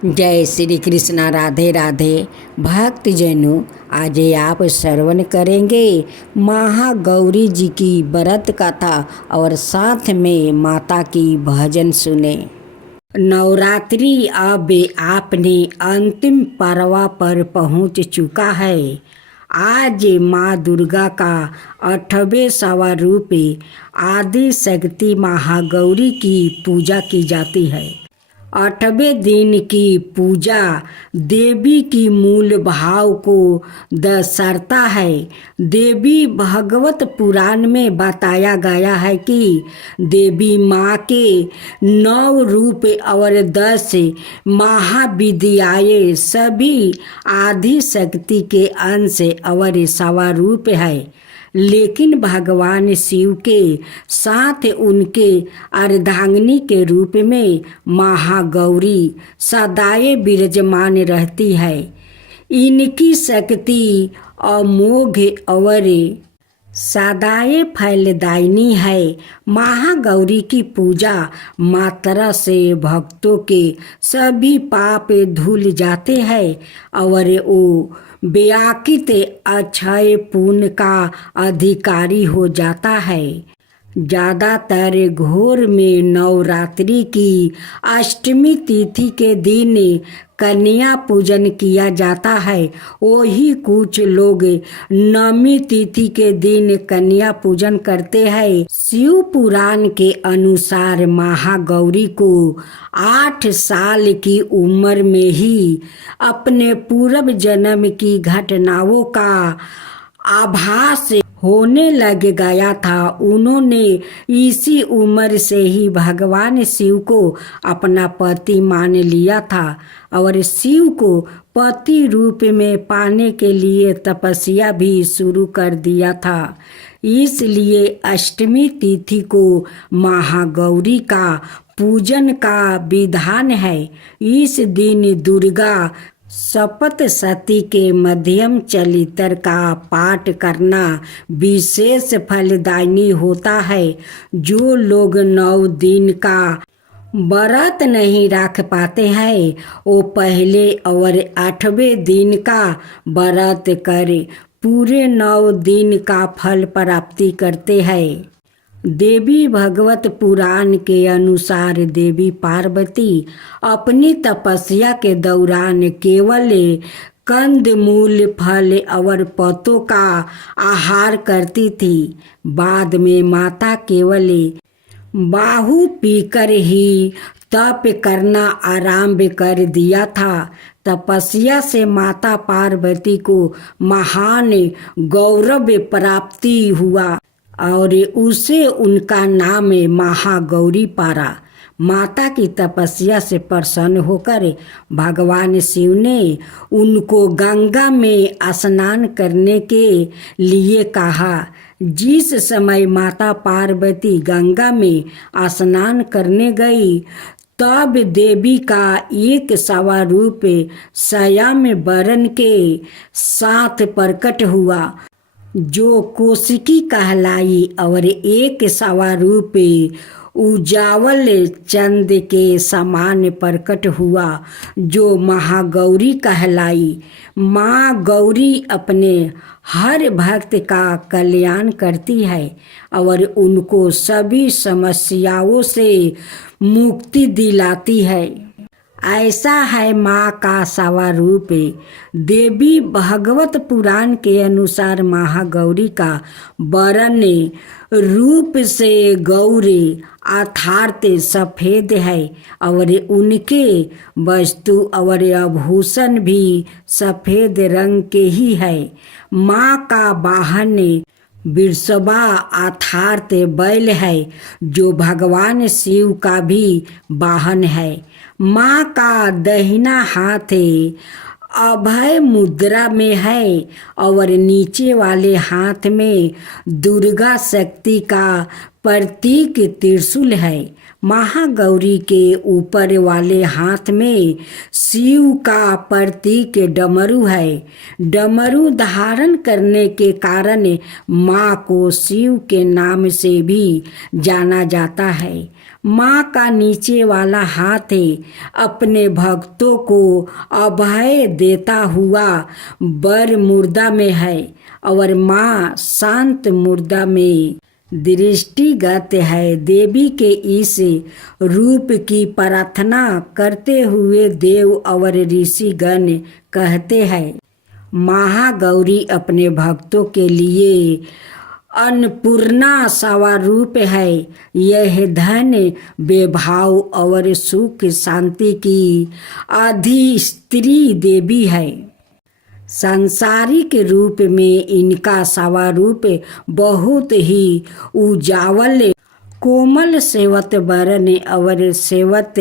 जय श्री कृष्णा। राधे राधे। भक्तजनों, आज आप श्रवण करेंगे महागौरी जी की व्रत कथा और साथ में माता की भजन सुने। नवरात्रि अब आपने अंतिम पर्व पर पहुंच चुका है। आज माँ दुर्गा का 8वें स्वरूप आदि शक्ति महागौरी की पूजा की जाती है। 8वें दिन की पूजा देवी की मूल भाव को दर्शाता है। देवी भागवत पुराण में बताया गया है कि देवी माँ के 9 रूप और 10 महाविद्याएं सभी आदि शक्ति के अंश और स्वरूप है, लेकिन भगवान शिव के साथ उनके अर्धांगिनी के रूप में महागौरी सदैव विराजमान रहती है। इनकी शक्ति अमोघ और सदैव फलदायिनी है। महागौरी की पूजा मात्रा से भक्तों के सभी पाप धुल जाते हैं और वो व्याकित अक्षय पुण्य का अधिकारी हो जाता है। ज़्यादातर घोर में नवरात्रि की अष्टमी तिथि के दिन कन्या पूजन किया जाता है। वही कुछ लोग नवमी तिथि के दिन कन्या पूजन करते हैं। शिव पुराण के अनुसार महागौरी को 8 साल की उम्र में ही अपने पूर्व जन्म की घटनाओं का आभास होने लग गया था। उन्होंने इसी उम्र से ही भगवान शिव को अपना पति मान लिया था और शिव को पति रूप में पाने के लिए तपस्या भी शुरू कर दिया था। इसलिए अष्टमी तिथि को महागौरी का पूजन का विधान है। इस दिन दुर्गा सप्तशती के मध्यम चरित्र का पाठ करना विशेष फलदायी होता है। जो लोग 9 दिन का व्रत नहीं रख पाते हैं वो पहले और 8वें दिन का व्रत कर पूरे 9 दिन का फल प्राप्ति करते हैं। देवी भागवत पुराण के अनुसार देवी पार्वती अपनी तपस्या के दौरान केवल कंदमूल फल और पत्तों का आहार करती थी। बाद में माता केवल बाहु पीकर ही तप करना आरंभ कर दिया था। तपस्या से माता पार्वती को महान गौरव प्राप्ति हुआ और उसे उनका नाम महागौरी पारा। माता की तपस्या से प्रसन्न होकर भगवान शिव ने उनको गंगा में स्नान करने के लिए कहा। जिस समय माता पार्वती गंगा में स्नान करने गई तब देवी का एक स्वरूप श्याम वर्ण के साथ प्रकट हुआ जो कौशिकी कहलाई और एक स्वरूप उजावल चंद के समान प्रकट हुआ जो महागौरी कहलाई। माँ गौरी अपने हर भक्त का कल्याण करती है और उनको सभी समस्याओं से मुक्ति दिलाती है। ऐसा है माँ का स्वरूप। देवी भागवत पुराण के अनुसार महागौरी का वर्ण रूप से गौरी अर्थात सफेद है और उनके वस्तु और आभूषण भी सफेद रंग के ही है। माँ का वाहन वृषभा अर्थात बैल है जो भगवान शिव का भी वाहन है। माँ का दाहिना हाथ अभय मुद्रा में है और नीचे वाले हाथ में दुर्गा शक्ति का प्रतीक त्रिशूल है। महागौरी के ऊपर वाले हाथ में शिव का प्रतीक डमरू है। डमरू धारण करने के कारण माँ को शिव के नाम से भी जाना जाता है। माँ का नीचे वाला हाथ अपने भक्तों को अभय देता हुआ बर मुर्दा में है और माँ शांत मुर्दा में दृष्टिगत है। देवी के इस रूप की प्रार्थना करते हुए देव और ऋषिगण कहते हैं, महागौरी अपने भक्तों के लिए अन्नपूर्णा स्वरूप है। यह धन, वैभव और सुख शांति की अधिस्त्री देवी है। सांसारिक रूप में इनका स्वरूप बहुत ही उजावल, कोमल सेवत वरण और सेवत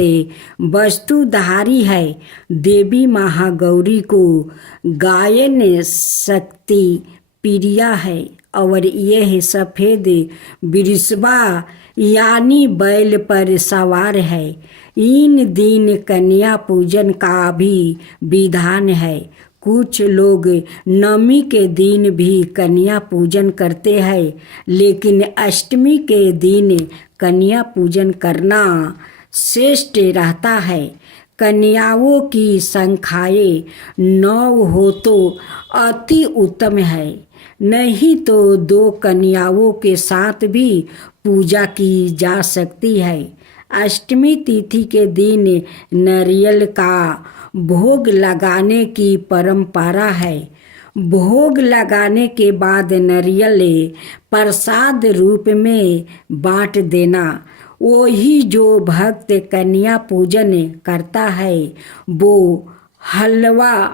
वस्तुधारी है। देवी महागौरी को गायन शक्ति प्रिया है और यह सफ़ेद वृषभा यानी बैल पर सवार है। इन दिन कन्या पूजन का भी विधान है। कुछ लोग नवमी के दिन भी कन्या पूजन करते हैं, लेकिन अष्टमी के दिन कन्या पूजन करना श्रेष्ठ रहता है। कन्याओं की संख्याएं 9 हो तो अति उत्तम है, नहीं तो 2 कन्याओं के साथ भी पूजा की जा सकती है। अष्टमी तिथि के दिन नारियल का भोग लगाने की परंपरा है। भोग लगाने के बाद नारियल प्रसाद रूप में बांट देना। वही जो भक्त कन्या पूजन करता है वो हलवा,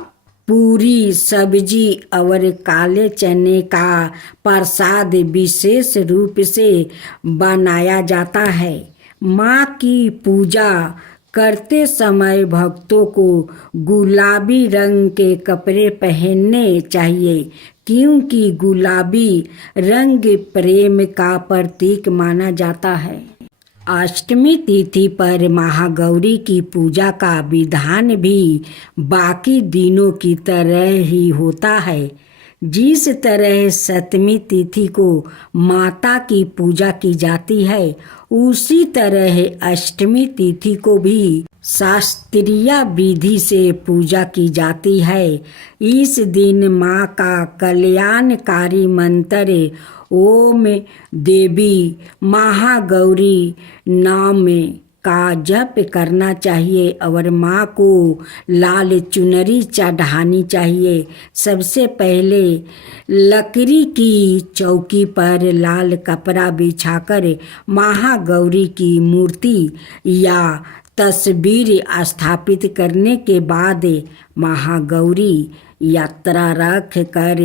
पूरी, सब्जी और काले चने का प्रसाद विशेष रूप से बनाया जाता है। माँ की पूजा करते समय भक्तों को गुलाबी रंग के कपड़े पहनने चाहिए, क्योंकि गुलाबी रंग प्रेम का प्रतीक माना जाता है। अष्टमी तिथि पर महागौरी की पूजा का विधान भी बाकी दिनों की तरह ही होता है। जिस तरह सप्तमी तिथि को माता की पूजा की जाती है, उसी तरह अष्टमी तिथि को भी शास्त्रीय विधि से पूजा की जाती है। इस दिन माँ का कल्याणकारी मंत्र ओम देवी महागौरी नाम का जप करना चाहिए और माँ को लाल चुनरी चढ़ानी चाहिए। सबसे पहले लकड़ी की चौकी पर लाल कपड़ा बिछाकर महागौरी की मूर्ति या तस्वीर स्थापित करने के बाद महागौरी यात्रा रख कर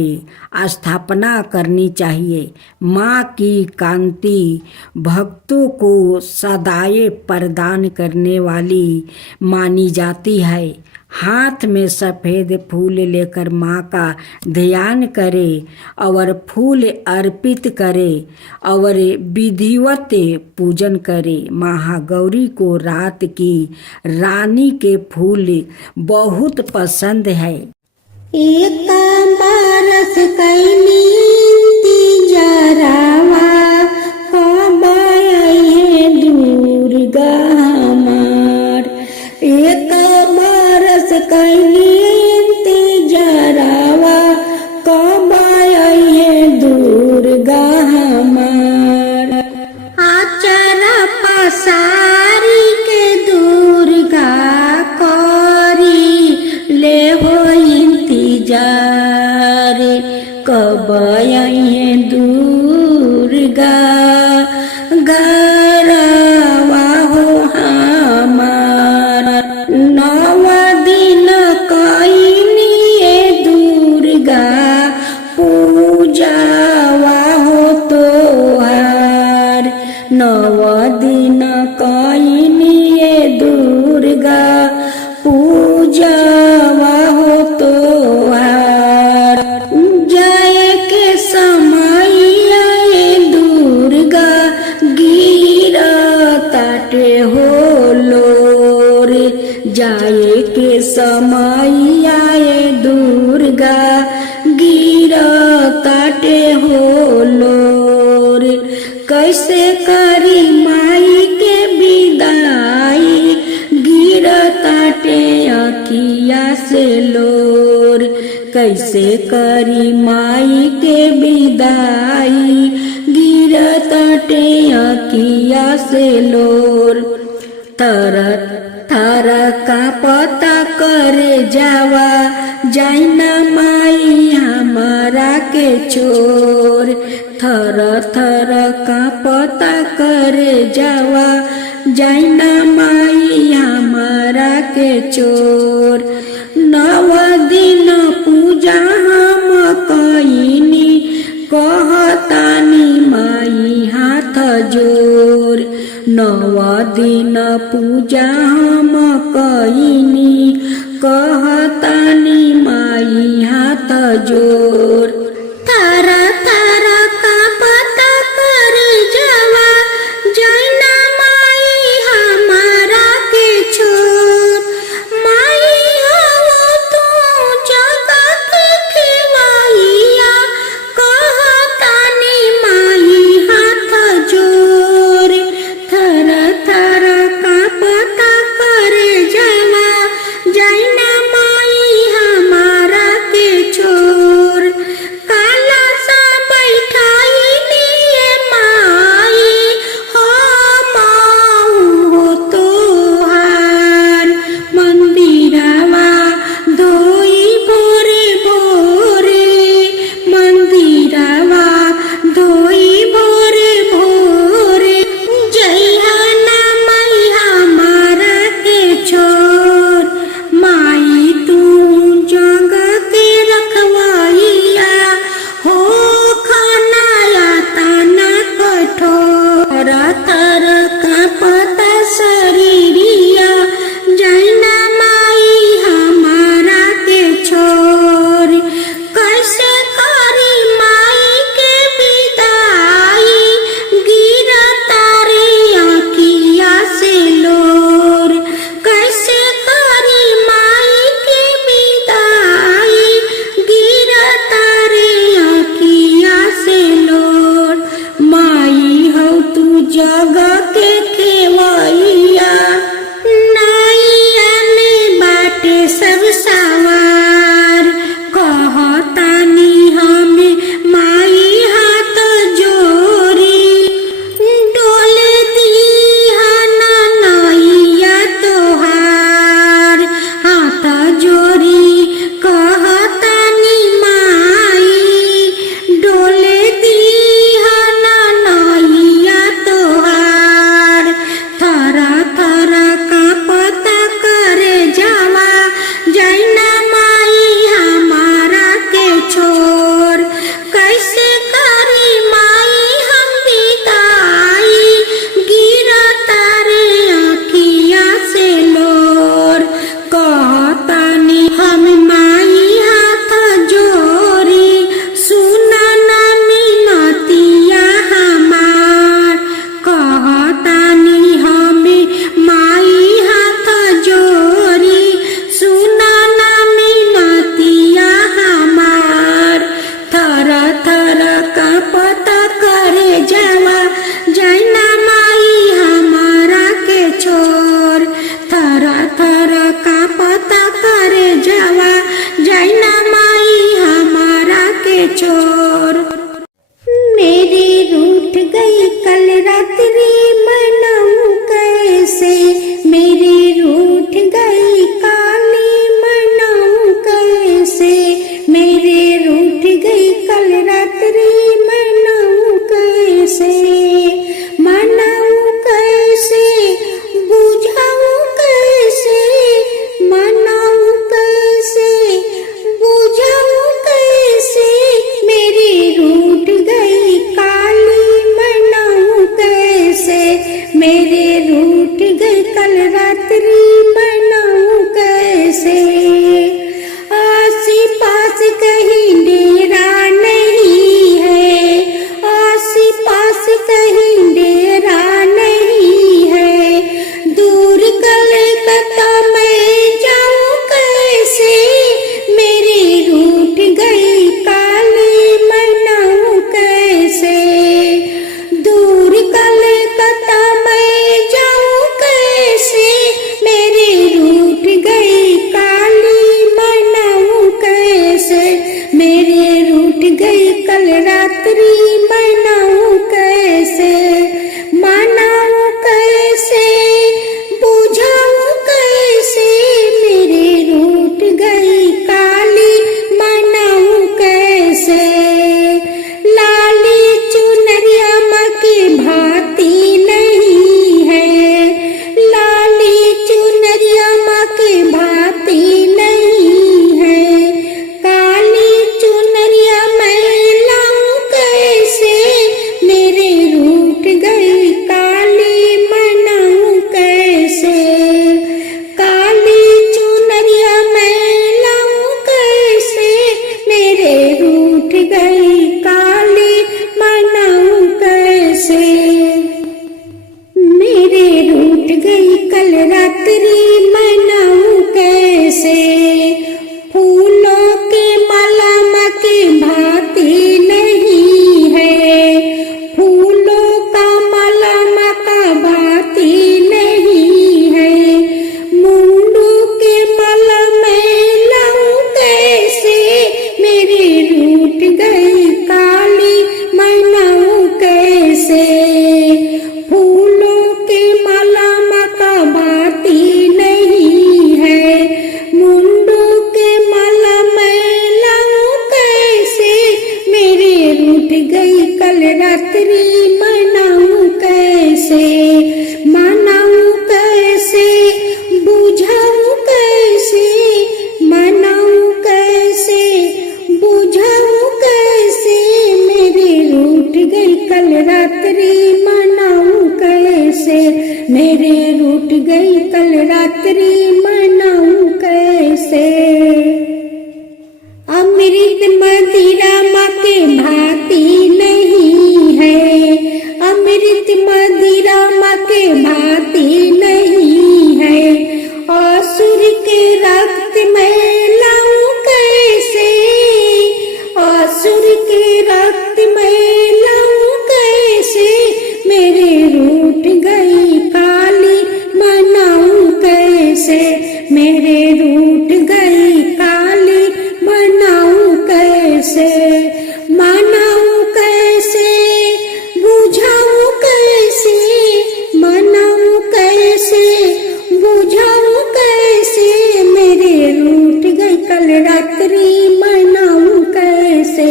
स्थापना करनी चाहिए। माँ की कांति भक्तों को सदाए प्रदान करने वाली मानी जाती है। हाथ में सफ़ेद फूल लेकर माँ का ध्यान करे और फूल अर्पित करे और विधिवत पूजन करे। महागौरी को रात की रानी के फूल बहुत पसंद है। एक बरस कैनी जरावा कमाए दुर्गा हमार। एक बरस कैनी जरावा कमाए दुर्गा हमार। आचरा पसारी के दुर्गा करी ले हो इंतजार। कब आए दुर्गा गरवा हो हमार। 9 दिन कैनी दुर्गा पूजावा हो तोहार। 9 दिन कैनी दुर्गा पूजावा हो तोहार। जाए के समय आए दुर्गा ताटे हो लोर, जाए के समय आए दुर्गा गिर ताटे हो लोर। कैसे करी माई के विदाई, गिर ताटे अखिया से लोर। कैसे करी माई के विदाई, गिर ताटे अखिया से लोर। तर थर का पता करे जावा, जाइना माई हमारा के छोर। थर थर का पता करे जावा, जाइना माई हमारा के चोर। 9 दिन पूजा हम कईनी, कहतानी माई हाथ जोर। 9 दिन पूजा हम कईनी, कहतानी माई हाथ जोर। तारा तारा का पता कर जावा, जाइना माई हमारा के छोर। माई हो तू जगा के खिवाइया, कहतानी माई हाथ जोर। थर थर का पता कर जावा, जाइना माई हमारा के छोर। काला सा बैठाई लिए माई, हो माऊ हो तोहार। मंदिरवा धोई भोरे भोरे, मंदिरवा धोई भोरे भोरे। जइहा ना माई हमारा के छोर, माई तू जग के रखवाइया, हो खानाया ताना कठोर। थर का पता शरीरिया, जाइना माई हमारा के छोर। कैसे करी माई के विदाई, गिर तारे अखिया से लोर। कैसे करी माई के विदाई, गिर तारे अखिया से लोर। माई हो तू जग के खेवैया, नैया में बाटे सब सवार। कहतानी हमें माई हाथ जोरी, डोले दीहा ना नैया तोहार। हाथ जोरी कहतानी माई, डोले दीहा ना नैया तोहार। थरा थरा का पता करे जावा, जाइना माई हमारा के छोर। कैसे करी माई हम विदाई, गिर तारे अखिया से लोर। कहतानी हम माई हाथ जोरी, सुना ना मिनतिया हमार। कहतानी हमें माई हाथ जोरी, सुना ना मिनतिया हमार। थर थर का पता करे जावा, जाइना माई हमारा के छोर। थर थर का पता करे जावा, जाइना माई हमारा के छोर। मेरी रूठ गई कल रात्रि मनाऊं कैसे, मेरी रूठ गई काली मनाऊं कैसे। मेरे रूठ गई कल रात्रि मनाऊं कैसे, मनाऊं कैसे, बुझाऊं कैसे, मनाऊं कैसे, बुझाऊं कैसे। मेरी रूठ गई काली मनाऊं कैसे, मेरे रूठ गई कल रात्रि मनाऊं कैसे। आसी पास कहीं डेरा नहीं है, आसी पास कहीं डेरा नहीं है। रात्रि मनाऊं कैसे। फूलों के माला के भाती नहीं है, फूलों का माला का भाती नहीं है। मुंडू के माला में लाऊं कैसे, मेरी रूठ गई काली मनाऊं कैसे। फूलों के माला का भाती नहीं है, मुंडू के माला में लाऊं कैसे, मेरी रूठ गई कल रात्रि मनाऊं कैसे। मनाऊं कैसे, बुझाऊं कैसे, मनाऊं कैसे, बुझाऊं कैसे, मेरी रूठ गई कल रात्रि मनाऊं कैसे, मेरे रूठ गई कल रात्रि मनाऊं कैसे। अमृत मदिरा माँ के भाती नहीं है, अमृत मदिरा माँ के भाती नहीं है। असुर के रक्त में लाऊं कैसे, असुर के रक्त में लाऊं कैसे, मेरे रूठ गई काली मनाऊं कैसे, मेरे रूठ गई काली मनाऊं कैसे। मनाऊं कैसे, बुझाऊं कैसे, मनाऊं कैसे, बुझाऊं कैसे, मेरे रूठ गई कल रात्रि मनाऊं कैसे,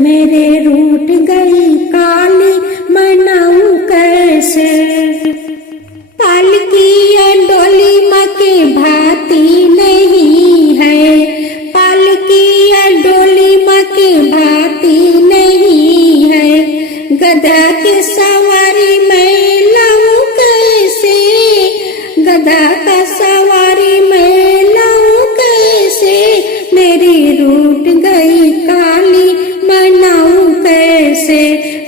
मेरे रूठ गई काली मनाऊं कैसे। पालकी डोली माँ के भाती नहीं है, पालकी डोली माँ के भाती नहीं है। गधा के सवारी में लाऊं कैसे, गधा का सवारी में लाऊं कैसे, मेरी रूठ गई काली मनाऊं कैसे,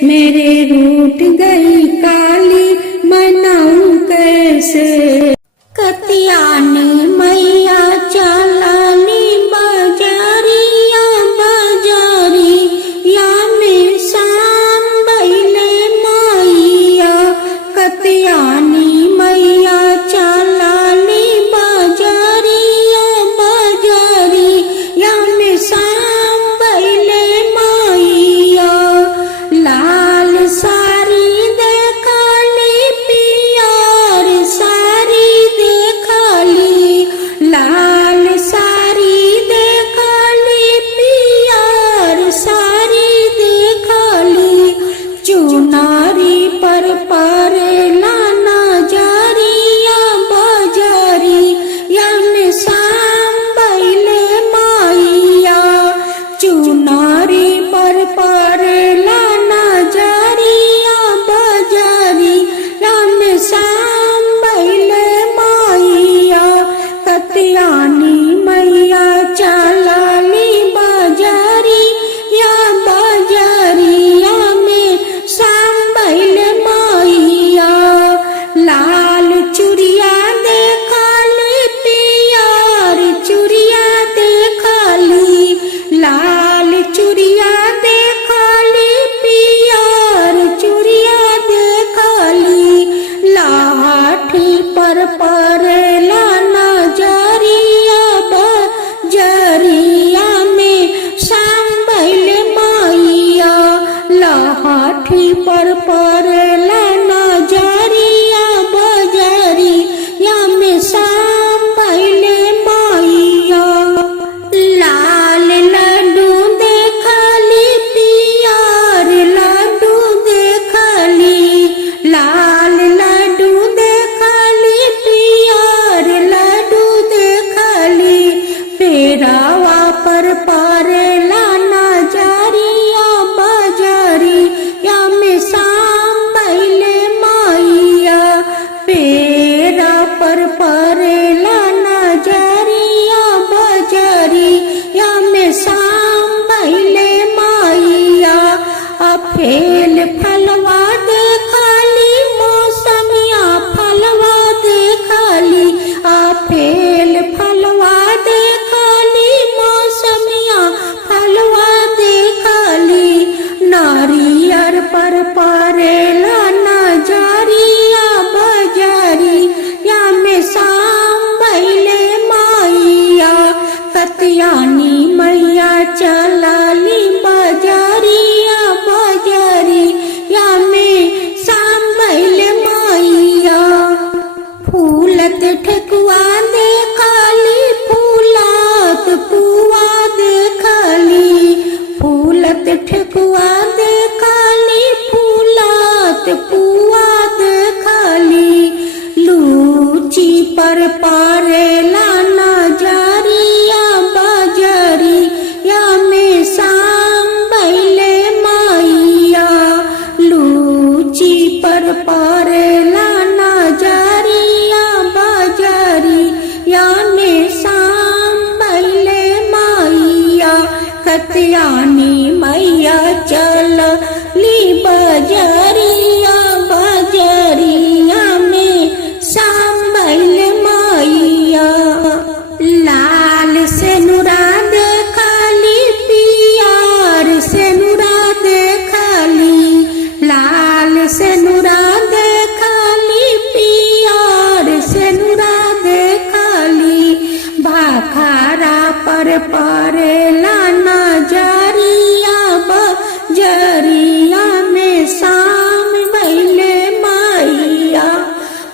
मेरे रूठ गई काली मनाऊं कैसे। कतियानी मैया चलानी बाजारिया बाजारी, या में शाम बैले माइया। कतियानी मैया चलानी बाजारिया बाजारी, या में शाम बैले माइया। लाल सारी देखाली पियर सारी देखाली, लाल सारी देखाली पियर सारी देखाली। चुनारी पर पारे लान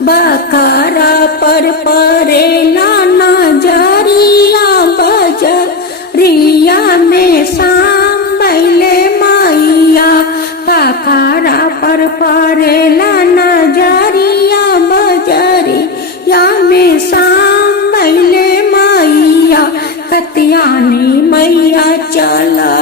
बकरा पर परेला नजरिया बजरिया में सांबैले मैया बकरा पर परेला नजरिया बजरिया में सांबैले मैया कत्यानी मैया चला